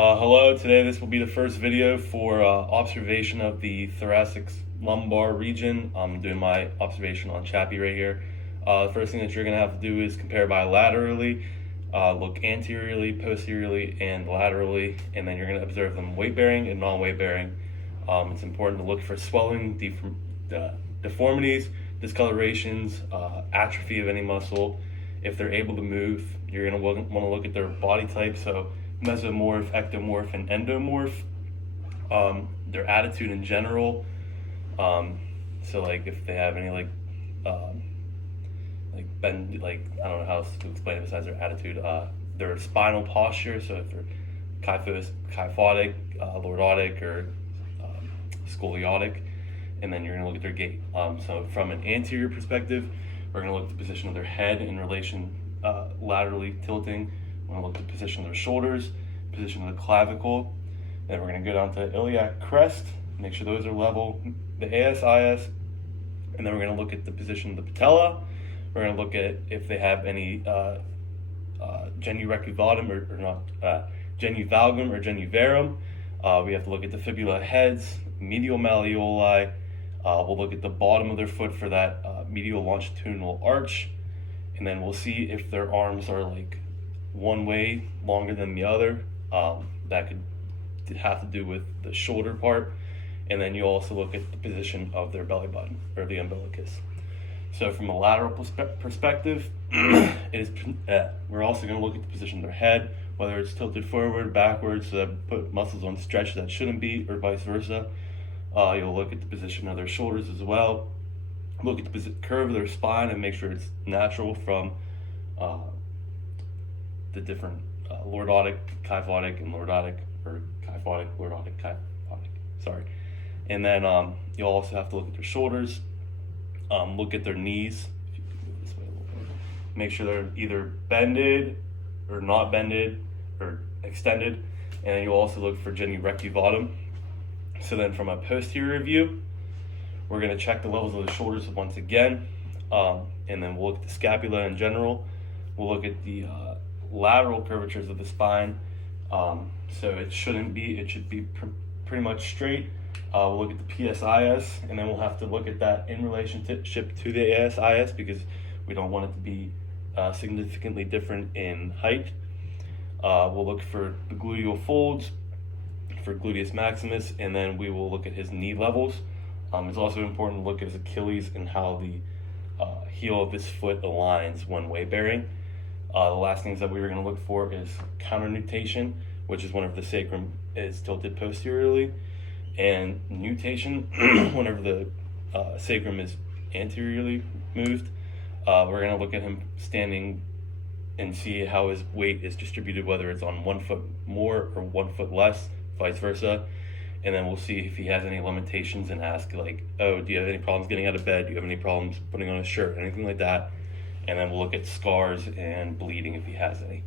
Hello, today this will be the first video for observation of the thoracic lumbar region. I'm doing my observation on Chappie right here. The first thing that you're going to have to do is compare bilaterally, look anteriorly, posteriorly, and laterally, and then you're going to observe them weight bearing and non-weight bearing. It's important to look for swelling, deformities, discolorations, atrophy of any muscle. If they're able to move, you're going to want to look at their body type, so mesomorph, ectomorph, and endomorph. Their attitude in general. So like if they have any bend, I don't know how else to explain it besides their attitude. Their spinal posture. So if they're kyphotic, lordotic, or scoliotic, and then you're going to look at their gait. So from an anterior perspective, we're going to look at the position of their head in relation laterally tilting. We're going to look at the position of their shoulders, position of the clavicle. Then we're going to go down to iliac crest, make sure those are level, the ASIS, and then we're going to look at the position of the patella. We're going to look at if they have any genu recurvatum or not, genu valgum or genu verum. We have to look at the fibula heads, medial malleoli. We'll look at the bottom of their foot for that medial longitudinal arch, and then we'll see if their arms are like one way longer than the other. That could have to do with the shoulder part, and then you also look at the position of their belly button or the umbilicus. So from a lateral perspective, we're also going to look at the position of their head, whether it's tilted forward, backwards, so that put muscles on stretch that shouldn't be, or vice versa. You'll look at the position of their shoulders as well. Look at the curve of their spine and make sure it's natural from the different lordotic, kyphotic, and lordotic, or kyphotic, lordotic, kyphotic, sorry. And then you'll also have to look at their shoulders, look at their knees, if you could move this way a little bit. Make sure they're either bended or not bended or extended, and then you'll also look for genu recurvatum. So then from a posterior view, we're going to check the levels of the shoulders once again, and then we'll look at the scapula in general. We'll look at the lateral curvatures of the spine. So it should be pretty much straight. We'll look at the PSIS, and then we'll have to look at that in relationship to the ASIS because we don't want it to be significantly different in height. We'll look for the gluteal folds, for gluteus maximus, and then we will look at his knee levels. It's also important to look at his Achilles and how the heel of his foot aligns when weight bearing. The last things that we were going to look for is counternutation, which is whenever the sacrum is tilted posteriorly, and nutation, whenever the sacrum is anteriorly moved. We're going to look at him standing and see how his weight is distributed, whether it's on 1 foot more or 1 foot less, vice versa. And then we'll see if he has any limitations and ask like, oh, do you have any problems getting out of bed? Do you have any problems putting on a shirt? Anything like that. And then we'll look at scars and bleeding if he has any.